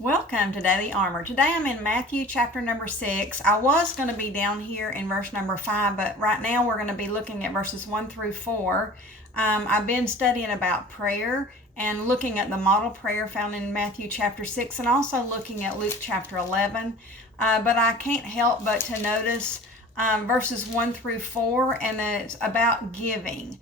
Welcome to Daily Armor. Today I'm in Matthew chapter number 6. I was going to be down here in verse number 5, but right now we're going to be looking at verses 1 through 4. I've been studying about prayer and looking at the model prayer found in Matthew chapter 6 and also looking at Luke chapter 11. But I can't help but to notice verses 1 through 4, and it's about giving.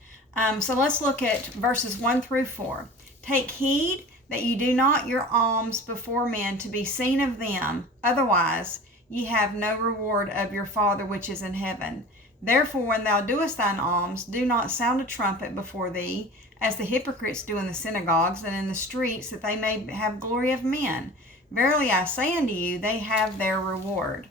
So let's look at verses 1 through 4. Take heed that ye do not your alms before men to be seen of them, otherwise ye have no reward of your Father which is in heaven. Therefore when thou doest thine alms, do not sound a trumpet before thee, as the hypocrites do in the synagogues and in the streets, that they may have glory of men. Verily I say unto you, they have their reward.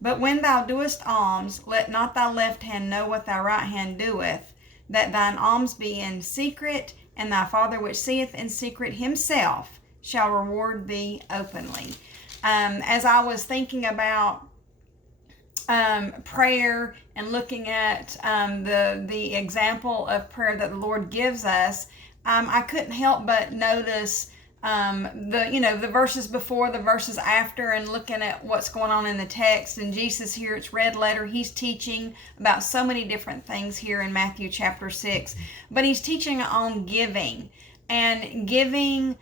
But when thou doest alms, let not thy left hand know what thy right hand doeth, that thine alms be in secret, and thy Father which seeth in secret himself shall reward thee openly. As I was thinking about prayer and looking at the example of prayer that the Lord gives us, I couldn't help but notice the verses before, the verses after, and looking at what's going on in the text. And Jesus here, it's red letter. He's teaching about so many different things here in Matthew chapter 6. But he's teaching on giving and giving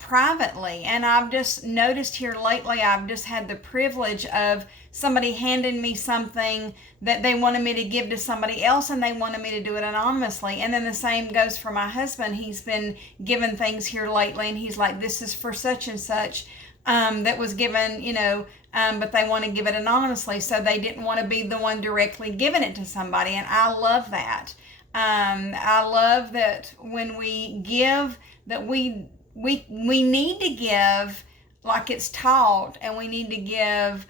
privately. And I've just noticed here lately, I've just had the privilege of somebody handing me something that they wanted me to give to somebody else, and they wanted me to do it anonymously. And then the same goes for my husband. He's been given things here lately, and he's like, this is for such and such that was given, but they want to give it anonymously, so they didn't want to be the one directly giving it to somebody. And I love that. I love that when we give, that we need to give like it's taught, and we need to give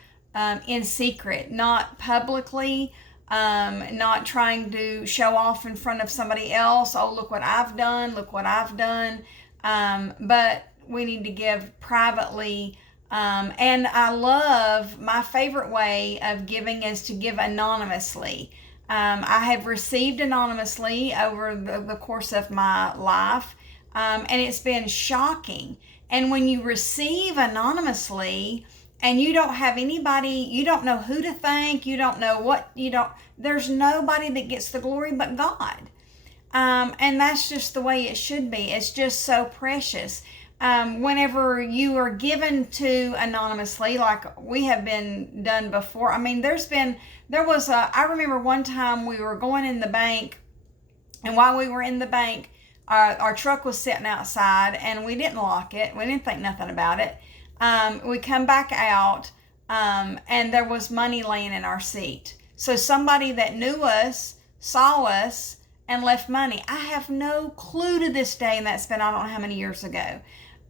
in secret, not publicly, not trying to show off in front of somebody else. Oh, look what I've done, look what I've done. But we need to give privately. And I love, my favorite way of giving is to give anonymously. I have received anonymously over the course of my life. And it's been shocking. And when you receive anonymously and you don't have anybody, you don't know who to thank, you don't know what, there's nobody that gets the glory but God. And that's just the way it should be. It's just so precious. Whenever you are given to anonymously, like we have been done before. I mean, I remember one time we were going in the bank, and while we were in the bank, our truck was sitting outside, and we didn't lock it. We didn't think nothing about it. We come back out, and there was money laying in our seat. So somebody that knew us saw us and left money. I have no clue to this day, and that's been, I don't know how many years ago.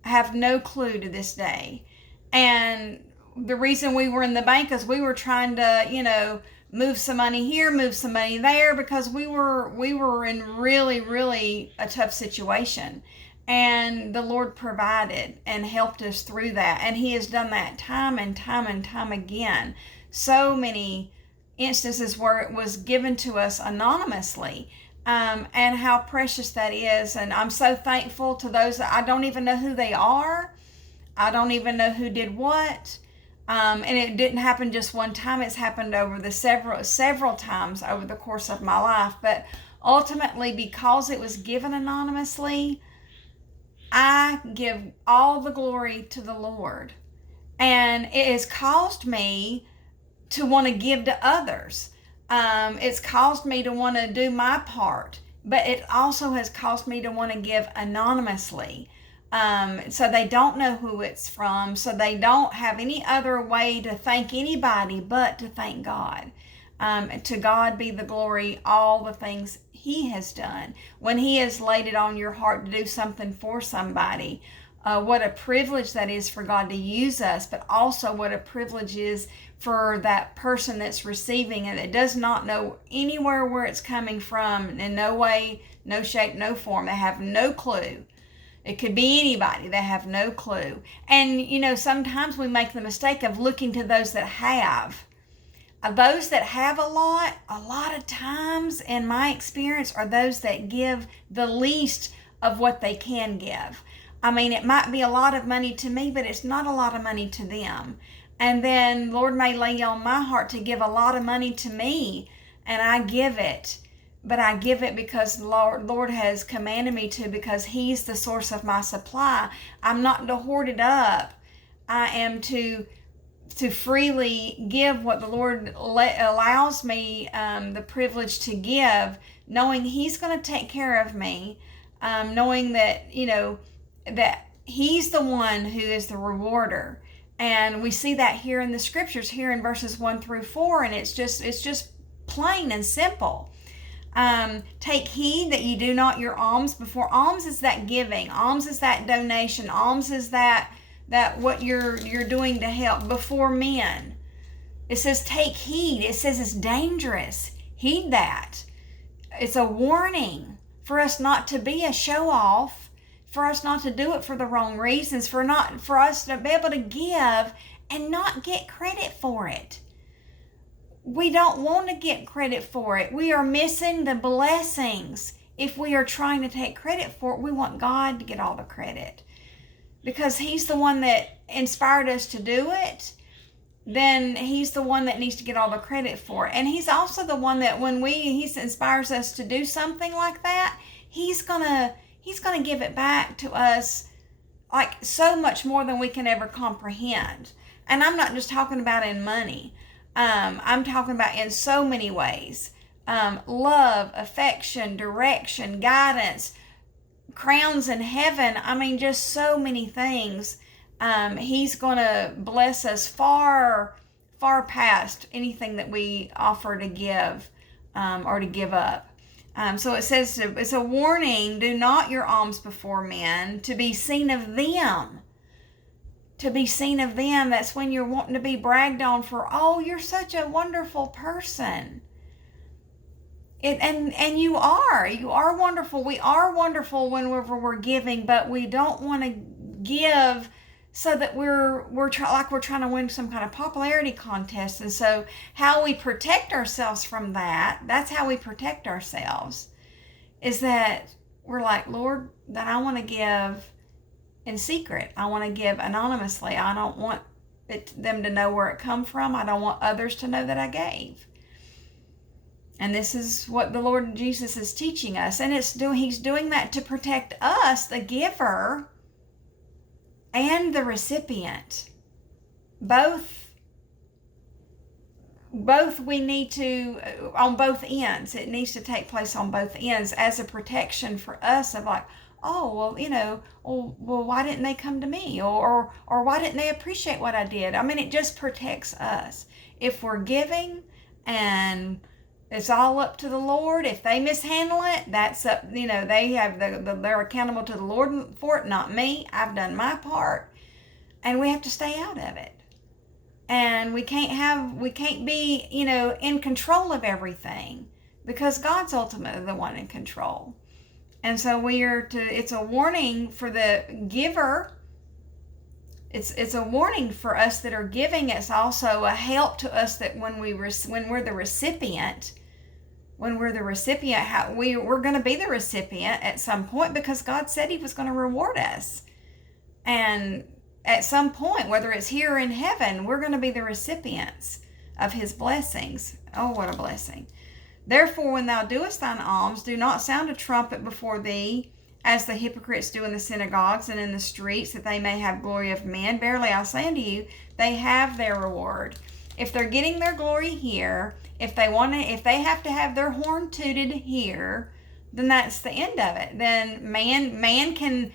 I have no clue to this day. And the reason we were in the bank is we were trying to, move some money here, move some money there, because we were in really, really a tough situation. And the Lord provided and helped us through that. And He has done that time and time and time again. So many instances where it was given to us anonymously. And how precious that is. And I'm so thankful to those that I don't even know who they are. I don't even know who did what. And it didn't happen just one time. It's happened over the several times over the course of my life. But ultimately, because it was given anonymously, I give all the glory to the Lord. And it has caused me to want to give to others. It's caused me to want to do my part. But it also has caused me to want to give anonymously. So they don't know who it's from, so they don't have any other way to thank anybody but to thank God. To God be the glory, all the things He has done. When He has laid it on your heart to do something for somebody, what a privilege that is for God to use us, but also what a privilege is for that person that's receiving it, that does not know anywhere where it's coming from, in no way, no shape, no form. They have no clue. It could be anybody. They have no clue. And, sometimes we make the mistake of looking to those that have. Those that have a lot of times, in my experience, are those that give the least of what they can give. I mean, it might be a lot of money to me, but it's not a lot of money to them. And then Lord may lay on my heart to give a lot of money to me, and I give it. But I give it because Lord has commanded me to, because He's the source of my supply. I'm not to hoard it up. I am to freely give what the Lord allows me the privilege to give, knowing He's going to take care of me, knowing that, that He's the one who is the rewarder. And we see that here in the scriptures, here in verses 1-4, and it's just plain and simple. Take heed that you do not your alms before. Alms is that giving. Alms is that donation. Alms is that what you're doing to help before men. It says take heed. It says it's dangerous. Heed that. It's a warning for us not to be a show off, for us not to do it for the wrong reasons, for us to be able to give and not get credit for it. We don't want to get credit for it. We are missing the blessings if we are trying to take credit for it. We want God to get all the credit, because He's the one that inspired us to do it. Then He's the one that needs to get all the credit for it. And He's also the one that when He inspires us to do something like that, He's gonna give it back to us like so much more than we can ever comprehend. And I'm not just talking about in money. I'm talking about in so many ways. Love, affection, direction, guidance, crowns in heaven. I mean, just so many things. He's going to bless us far, far past anything that we offer to give or to give up. So it says, it's a warning, do not your alms before men to be seen of them. To be seen of them. That's when you're wanting to be bragged on for, oh, you're such a wonderful person. And you are wonderful. We are wonderful whenever we're giving, but we don't want to give so that we're trying to win some kind of popularity contest. And so how we protect ourselves from that's how we protect ourselves, is that we're like, Lord, that I want to give in secret. I want to give anonymously. I don't want them to know where it come from. I don't want others to know that I gave. And this is what the Lord Jesus is teaching us. And He's doing that to protect us, the giver, and the recipient. Both we need to, on both ends. It needs to take place on both ends as a protection for us of like, oh, well, why didn't they come to me? Or why didn't they appreciate what I did? I mean, it just protects us. If we're giving and it's all up to the Lord, if they mishandle it, that's up, they have they're accountable to the Lord for it, not me. I've done my part. And we have to stay out of it. And we can't be, in control of everything, because God's ultimately the one in control. And so it's a warning for the giver. It's a warning for us that are giving. It's also a help to us that when we're the recipient, we're going to be the recipient at some point, because God said He was going to reward us. And at some point, whether it's here or in heaven, we're going to be the recipients of His blessings. Oh, what a blessing. Therefore, when thou doest thine alms, do not sound a trumpet before thee, as the hypocrites do in the synagogues and in the streets, that they may have glory of men. Verily I say unto you, they have their reward. If they're getting their glory here, if they have to have their horn tooted here, then that's the end of it. Then man can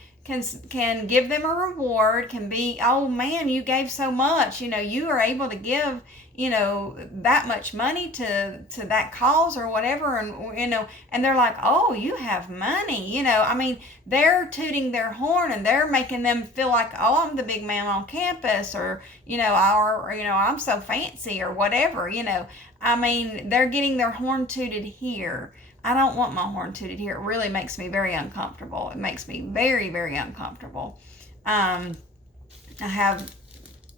give them a reward, can be, oh man, you gave so much, you are able to give, that much money to that cause or whatever. And they're like, oh, you have money, I mean, they're tooting their horn and they're making them feel like, oh, I'm the big man on campus, or, I'm so fancy or whatever, I mean, they're getting their horn tooted here. I don't want my horn tooted here. It really makes me very uncomfortable. It makes me very, very uncomfortable. I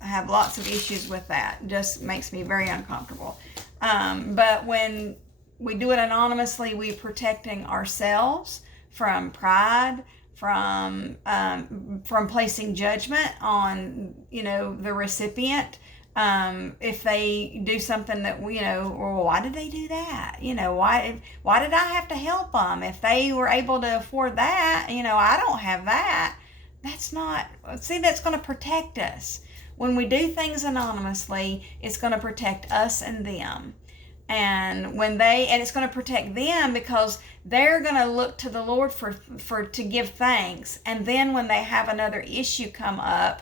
have lots of issues with that. It just makes me very uncomfortable. But when we do it anonymously, we're protecting ourselves from pride, from placing judgment on, the recipient. If they do something that well, why did they do that? Why did I have to help them? If they were able to afford that, I don't have that. That's going to protect us. When we do things anonymously, it's going to protect us and them. And it's going to protect them because they're going to look to the Lord to give thanks. And then when they have another issue come up,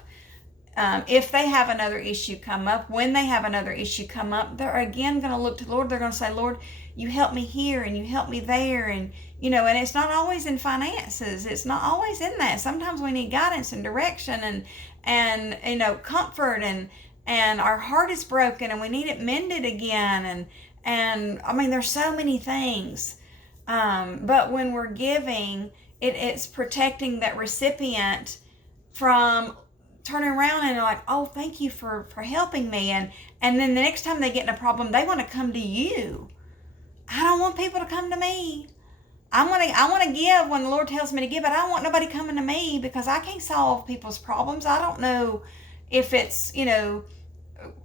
if they have another issue come up, when they have another issue come up, they're again going to look to the Lord. They're going to say, Lord, you help me here and you help me there. And, and it's not always in finances. It's not always in that. Sometimes we need guidance and direction and comfort, and our heart is broken and we need it mended again. And I mean, there's so many things. But when we're giving, it's protecting that recipient from turning around and like, oh, thank you for helping me. And then the next time they get in a problem, they want to come to you. I don't want people to come to me. I want to give when the Lord tells me to give, but I don't want nobody coming to me because I can't solve people's problems. I don't know if it's,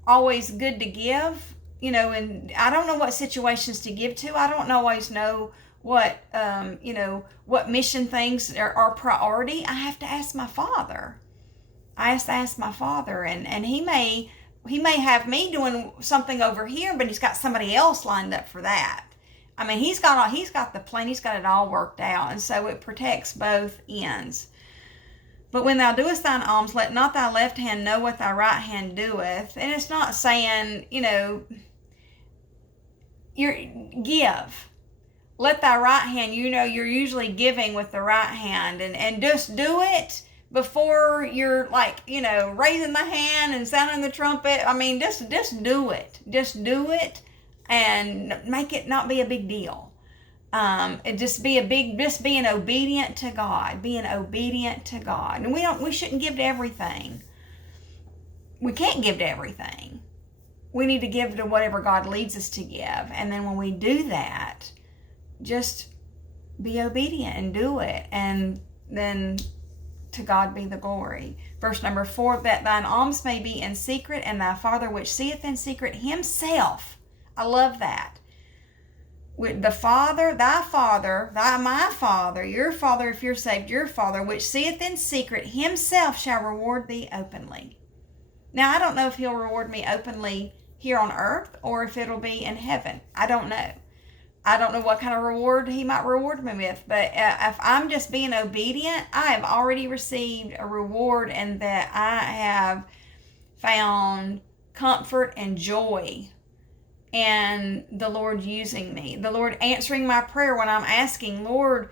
always good to give, and I don't know what situations to give to. I don't always know what, what mission things are priority. I have to ask my Father. I have to ask my Father, and he may have me doing something over here, but he's got somebody else lined up for that. I mean, he's got the plan, he's got it all worked out, and so it protects both ends. But when thou doest thine alms, let not thy left hand know what thy right hand doeth. And it's not saying, give. Let thy right hand, you're usually giving with the right hand, and just do it before you're raising the hand and sounding the trumpet. I mean, just do it. Just do it and make it not be a big deal. Just being obedient to God, And we shouldn't give to everything. We can't give to everything. We need to give to whatever God leads us to give. And then when we do that, just be obedient and do it. And then to God be the glory. Verse number 4, that thine alms may be in secret, and thy Father which seeth in secret himself. I love that. With the Father, my Father, your Father, if you're saved, your Father, which seeth in secret, himself shall reward thee openly. Now, I don't know if he'll reward me openly here on earth or if it'll be in heaven. I don't know. I don't know what kind of reward he might reward me with, but if I'm just being obedient, I have already received a reward, and that I have found comfort and joy and the Lord using me, the Lord answering my prayer when I'm asking, Lord,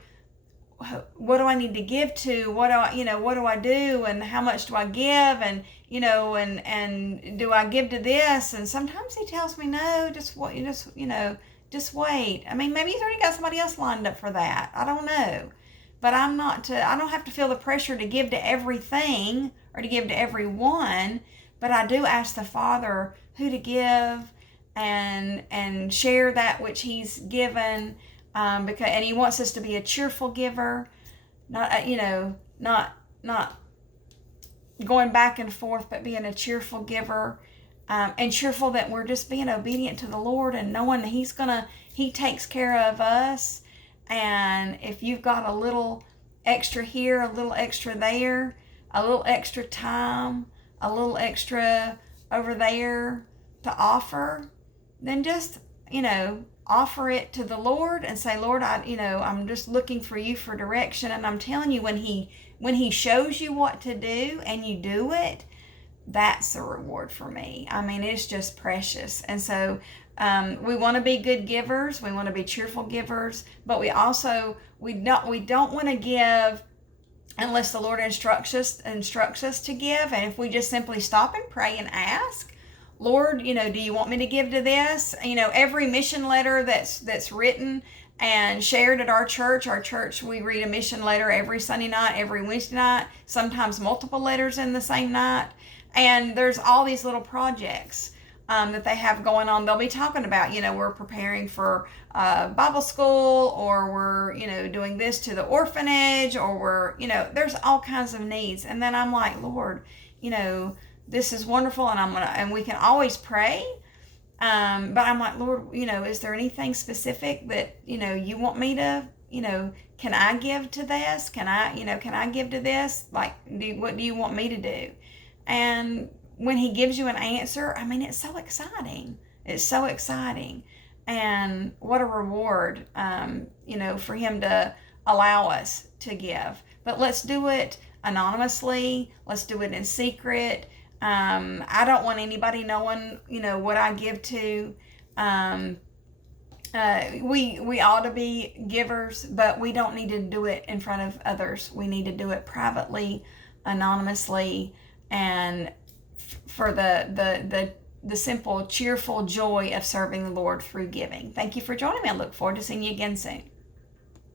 what do I need to give to? What do I do? And how much do I give? And, and do I give to this? And sometimes he tells me, no, just wait. I mean, maybe he's already got somebody else lined up for that. I don't know. But I don't have to feel the pressure to give to everything or to give to everyone. But I do ask the Father who to give and share that which he's given, and he wants us to be a cheerful giver, not going back and forth, but being a cheerful giver, and cheerful that we're just being obedient to the Lord and knowing that he takes care of us. And if you've got a little extra here, a little extra there, a little extra time, a little extra over there to offer, then just, offer it to the Lord and say, Lord, I'm just looking for you for direction. And I'm telling you, when he shows you what to do and you do it, that's a reward for me. I mean, it's just precious. And so we want to be good givers. We want to be cheerful givers, but we don't want to give unless the Lord instructs us to give. And if we just simply stop and pray and ask, Lord, do you want me to give to this? Every mission letter that's written and shared at our church, we read a mission letter every Sunday night, every Wednesday night, sometimes multiple letters in the same night. And there's all these little projects. that they have going on. They'll be talking about, we're preparing for Bible school, or we're, doing this to the orphanage, or there's all kinds of needs. And then I'm like, Lord, this is wonderful, and we can always pray. But I'm like, Lord, is there anything specific that, you want me to, can I give to this? Can I give to this? Like, what do you want me to do? And when he gives you an answer, I mean, it's so exciting. It's so exciting. And what a reward, for him to allow us to give. But let's do it anonymously. Let's do it in secret. I don't want anybody knowing, what I give to. We ought to be givers, but we don't need to do it in front of others. We need to do it privately, anonymously, and for the simple, cheerful joy of serving the Lord through giving. Thank you for joining me. I look forward to seeing you again soon.